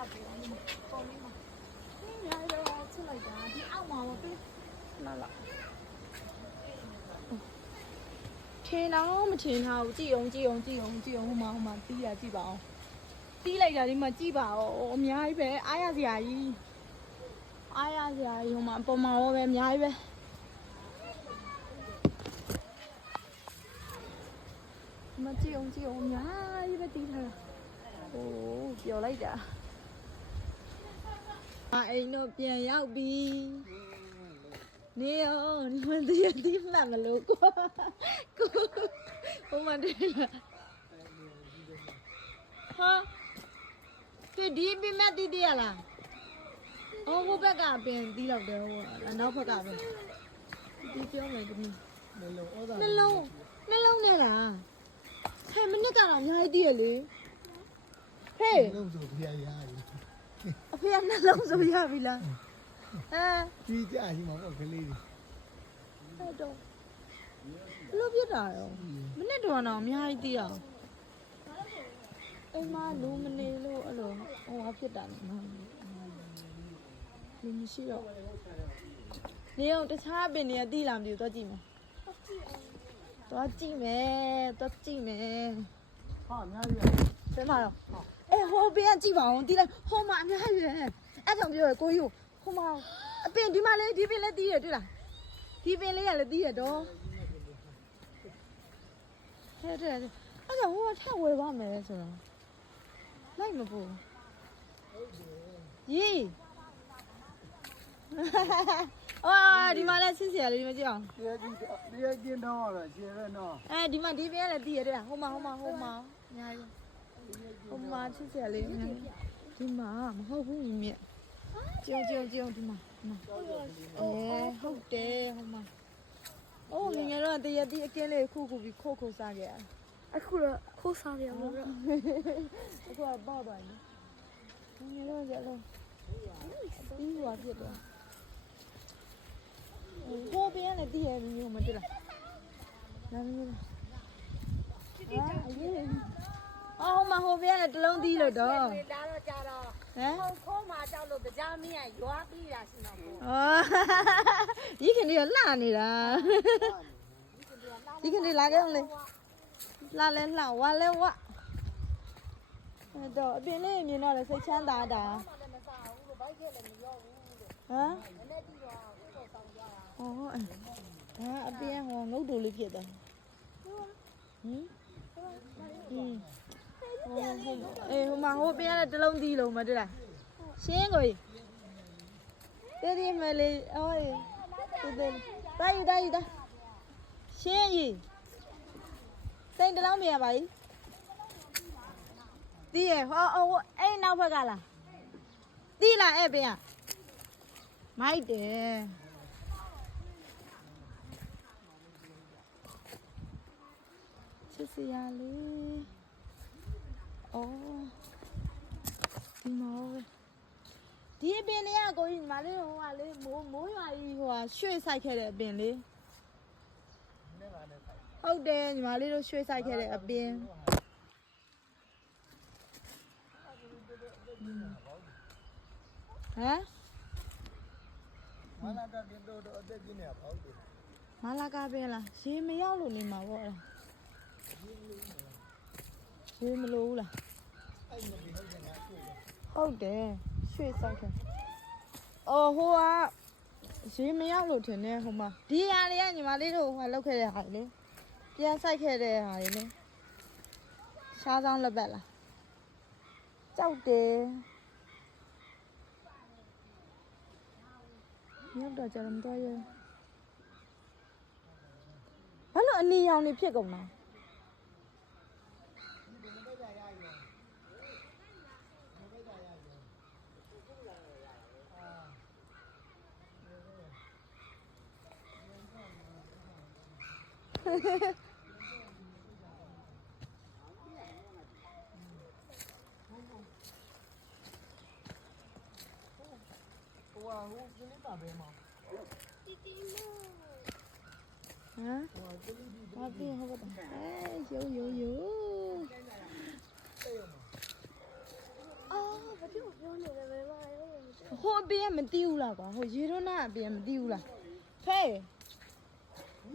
တာပေါ့ပုံလေးမှာนี่ยายတော့ချက်လိုက်တာဒီအောက်မှာပဲပေးလာလာထင်းတော့မထင်းထားဘူးကြည့်အောင်ဟိုမှာတီးရကြည့်ပါအောင်တီးလိုက်တာဒီမှာကြည့်ပါဦးအများကြီးပဲအားရစရာကြီးဟိုမှာပုံမှာရောပဲအများကြီးပဲမကြည့်အောင်အများကြီးပဲတီးထားတာโอ้ပျော်လိုက်တာအိမ်တော့ပြန်ရောက်ပြီနေရောဒီမတီးမှတ်မလို့ကွာဟိုမှာတည်းဟာဒီပြမတီးရလားဟိုဘက်ကပင်တီးလောက်တယ်ဟိုနောက်ဘက်ကပဲဒီပြောမယ်ဒီနှလုံးနဲ့လားဟဲ့မနစ်ကတော့အများကြီးတီးရလေဟဲ့နှလုံးဆိုဖျားရပြီအဖေကနှလုံးဆိုရပြီလားကြီးကြရှိမှာပေါ့ကလေးတွေဟုတ်တော့ဘလို့ပြတာရောမနစ်တော့တော့အများကြီးတီးအောင်အိမ်မှာလူမနေလို့အဲ့လိုဟိုဟာဖြစ်တာမဟုတ်ဘူးလူမရှိတော့နေအောင်တခြားပင်တွေကတီးလာမသိဘူးတော့ကြည့်မယ်တော့ကြည့်မယ်ဟာအများကြီးပဲဘယ်မှာတော့ဟိုပင်ကကြည့်ပါဦးတီးလိုက်ဟိုမှာအများကြီးပဲအဲ့ကြောင့်ပြောရကိုယူဟိုမှာအပင်ဒီမှာလေဒီပင်လည်းတီးရတွေ့လားဒီပင်လေးကလည်းတီးရတော့ဟဲ့တဲ့အဲ့ကြောင့်ဟိုကထက်ဝယ်ပါမယ်ဆိုတော့လိုက်မဖို့ยีဒီမှာလည်းဆင်းစရာလေးမကြည့်အောင်တရားကျင်းတော့တော့ကျေပဲနော်ဒီမှာဒီပြဲလည်းတည်ရတဲ့ဟိုမှာအများကြီးဟိုမှာဆင်းစရာလေးဒီမှာမဟုတ်ဘူးမြင်ကြုံဒီမှာဟုတ်တယ်ဟိုမှာငယ်ငယ်တော့တရတီးအကင်းလေးခုပြီးခိုးစားခဲ့ရအခုတော့ခိုးစားရမှာတော့အခုကပေါ့သွားပြီငယ်တော့ကြလို့ပြီးသွားဖြစ်သွားဟိုပြန်လည်းတည်ရမျိုးမတွေ့လားနားမင်းဟိုပြန်လည်းတလုံးတီးလို့တော့လာတော့ကြာတော့ခိုးမှာကြောက်လို့ကြားမင်းကရွာပြီးတာရှိတော့ပေါ့ဒီခင်လေးလှနေတာဒီခင်လေးလာခဲ့အောင်လေလှလဲလှဝါလဲဝတော့အပင်လေးမြင်တော့လေစိတ်ချမ်းသာတာမစားဘူးလို့ဘိုက်ခဲ့လည်းမရောဘူးလို့နည်းနည်းပြီးတော့ကိုယ်ဆောင်ကြတာအပင်ဟောငုတ်တူလေးဖြစ်သွားဟိုမှာဟိုပင်လည်းတလုံးတီးလုံးမတွေ့လားရှင်းကိုတေးမလေးတာယူရှင်းကြီးစိတ်တလုံးမရပါဘူးတီးရဟောအဲ့နောက်ဘက်ကလားတီးလားအဲ့ပင်ကမိုက်တယ်ချစ်စရာလေးဒီမောဒီအပင်လေးကကိုကြီးညီမလေးဟိုကလေမိုးရွာကြီးဟိုကရွှေ့ဆိုင်ခဲ့တဲ့အပင်လေးဟုတ်တယ်ညီမလေးတို့ရွှေ့ဆိုင်ခဲ့တဲ့အပင်မလာကပြင်တော့အသက်ကြီးနေပါဦးတယ်မလာကပင်လားရေမရောက်လို့နေမှာပေါ့ရေမလို့ဘူးလားဟုတ်တယ်ရွှေ့ဆိုင်ခဲ့ဟိုကရေမရောက်လို့ထင်တယ်ဟိုမှာဒီဟာတွေကညီမလေးတို့ဟိုလောက်ခဲ့တဲ့ဟာလေပြန်ဆိုင်ခဲ့တဲ့ဟာတွေလေရှားဆောင်လက်ပတ်လားကြောက်တယ်ရောက်တော့ကြတော့မတော်ရဘာလို့အနီရောင်နေဖြစ်ကုန်လားဟိုကလေးပါပဲမောင်တီတီမို့ဘာဖြစ်ဟောတာယိုဘာဖြစ်ပြော အပေးရမသိဘူးလားကွာဟိုရေတော့နာအပေးရမသိဘူးလားဖေး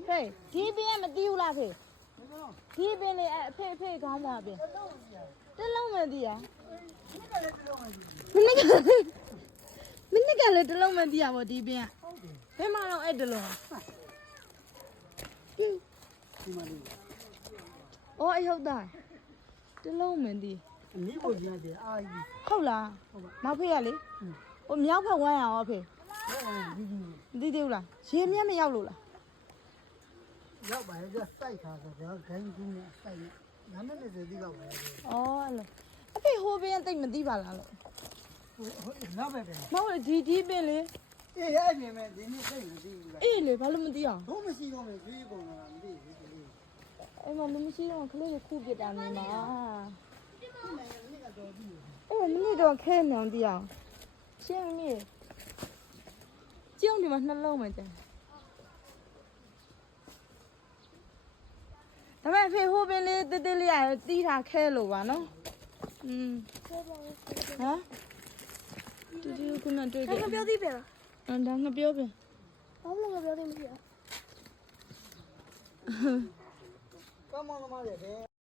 ဖေးဒီပေးရမသိဘူးလားဖေးဒီပင်လေအဖေခေါင်းပါပြင်တလုံးမသိရမင်းကလည်းတလုံးမသိရပါဒီပင်ကဘယ်မှာတော့အဲ့တလုံးဒီမှာလေး အော်အဟုတ်တာတလုံးမသိ အနည်းကိုကြည့်တယ်အာကြီး ဟုတ်လားမဖေးရလေဟိုမြောက်ဖက်ဝမ်းရအောင်အဖေ ဒီ မသိသေးဘူးလားရေမြတ်မရောက်လို့လား ရောက်ပါရဲ့စိုက်ခါဆိုတော့ခိုင်းကူးနဲ့စိုက်နဲ့နာမည်လေးဒီလောက်ပဲ အော်အဲ့လိုအဖေဟိုပင်တိတ်မသိပါလားလို့ ဟုတ်နောက်ပဲပဲ မဟုတ်လေဒီပင်လေ အေးအဲ့မြင်မဲ့ဒီနေ့စိတ်မသိဘူးလား အေးလေဘာလို့မသိအောင် ဘုမရှိတော့မယ်ကြီးကုန်တာမသိဘူးဒီလို အဲ့မလူမရှိတော့ခလေးကိုခုပြစ်တာနေမှာ နေ့ကတော့ဒီ အဲ့မနစ်တော့ခဲနေအောင်တရားရှင်းနေကျုံဒီမှာနှလုံးမှကျန်ဒါပေမဲ့ဖေဟိုပင်လေးတေးသေးလေးရတီးထားခဲလို့ပါနော်ဟမ်တူခုနတွေ့ခဲ့ ငါပြောသေးပဲလား အဲ့ဒါငါပြောပြန် ဘာလို့ငါပြောသေးမဖြစ် ကမ္မမလေးပဲ